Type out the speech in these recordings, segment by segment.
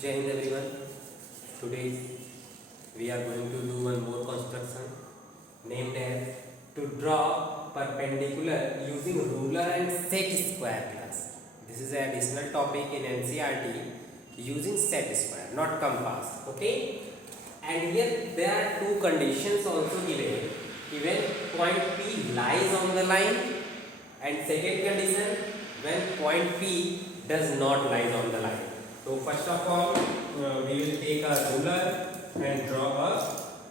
Jai Hind everyone. Today we are going to do one more construction named as to draw perpendicular using ruler and set square class. This is an additional topic in NCERT using set square, not compass. Okay. And here there are two conditions also given. When point P lies on the line, and second condition when point P does not lie on the line. So first of all, we will take a ruler and draw a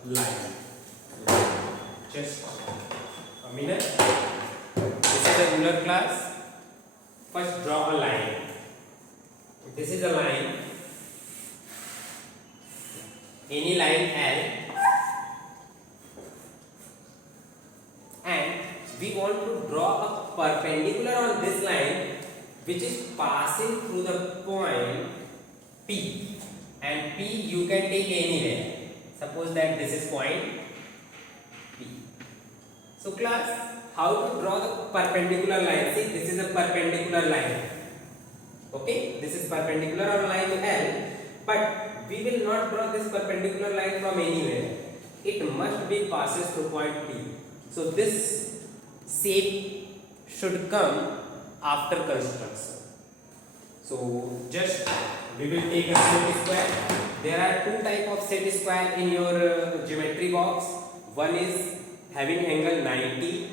line. Just a minute. This is a ruler class. First draw a line. This is a line. Any line L, and we want to draw a perpendicular on this line which is passing through the point P, and P you can take anywhere. Suppose that this is point P. So class, how to draw the perpendicular line? See, this is a perpendicular line. Okay, this is perpendicular on line L, but we will not draw this perpendicular line from anywhere. It must be passes through point P. So this shape should come after construction. So just we will take a set square. There are two type of set square in your geometry box. One is having angle 90,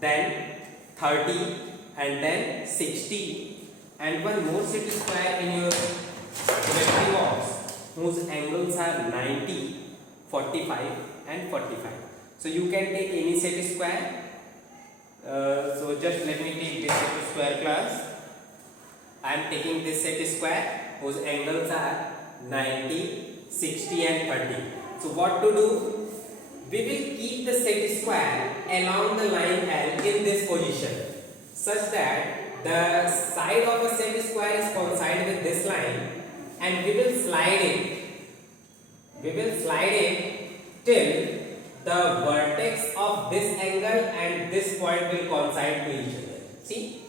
then 30, and then 60, and one more set square in your geometry box whose angles are 90, 45, and 45. So you can take any set square. So just let me take this set square class. I am taking this set square whose angles are 90, 60, and 30. So what to do? We will keep the set square along the line L in this position, such that the side of a set square is coincide with this line, and we will slide it. We will slide it till the vertex of this angle and this point will coincide to each other. See,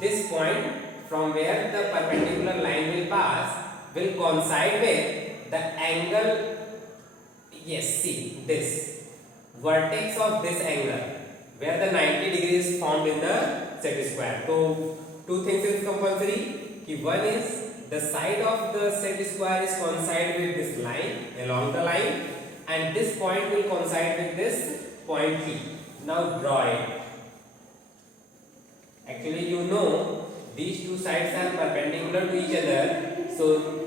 this point from where the perpendicular line will pass will coincide with the angle. Yes, see this vertex of this angle where the 90 degrees is formed in the set square. So two things is compulsory. One is the side of the set square is coincide with this line along the line, and this point will coincide with this point P. Now draw it. Actually, you know these two sides are perpendicular to each other, so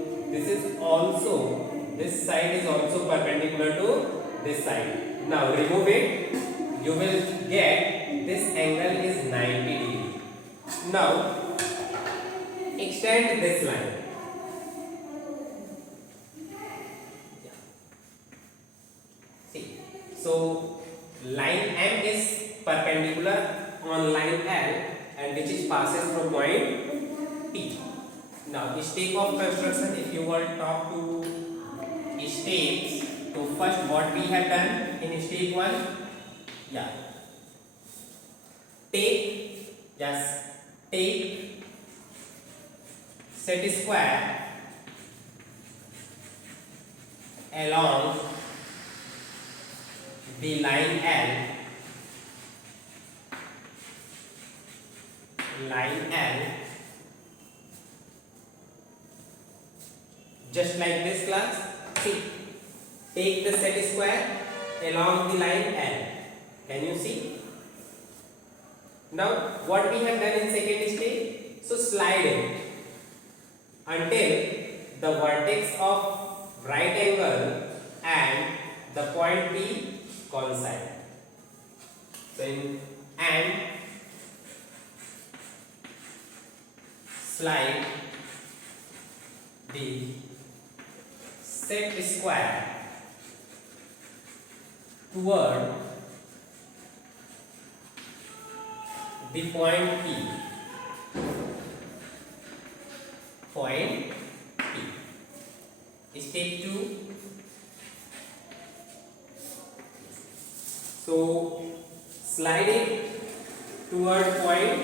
this side is also perpendicular to this side. Now remove it. You will get this angle is 90 degree. Now extend this line. See, so line M is perpendicular on line L, and which is passes through point P. Now step of construction, if you want to talk to steps, so first what we have done in step 1, take set square along the line L, just like this class. See, take the set square along the line L. Can you see? Now what we have done in second step, so slide it until the vertex of right angle and the point P coincide. So and slide the set square toward the point P. Step 2. So slide it toward point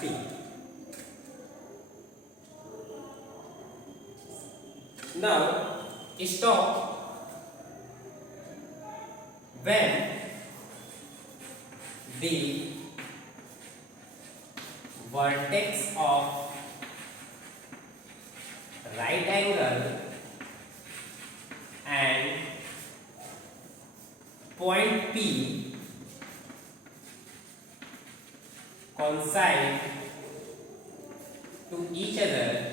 P. Now stop when the vertex of right angle and point P coincide to each other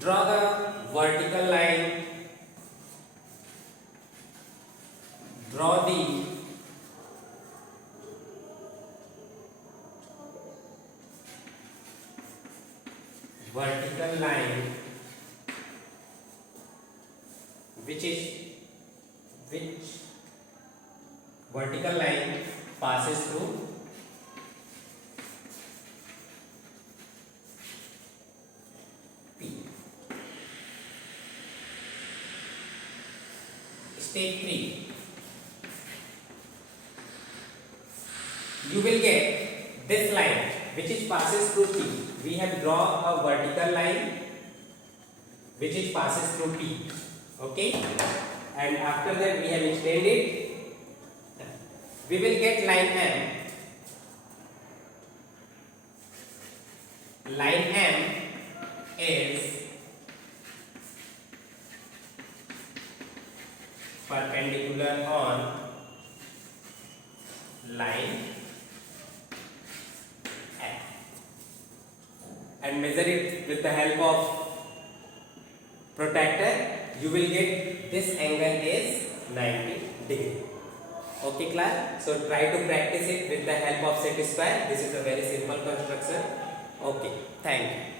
draw the vertical line, draw the vertical line which vertical line passes through P. Step 3. You will get this line which is passes through P. We have drawn a vertical line which is passes through P. Okay, and after that we have extended. We will get line M. Line M is perpendicular on line F, and measure it with the help of protractor. You will get this angle is 90 degree. Okay class, so try to practice it with the help of set square. This is a very simple construction. Okay, thank you.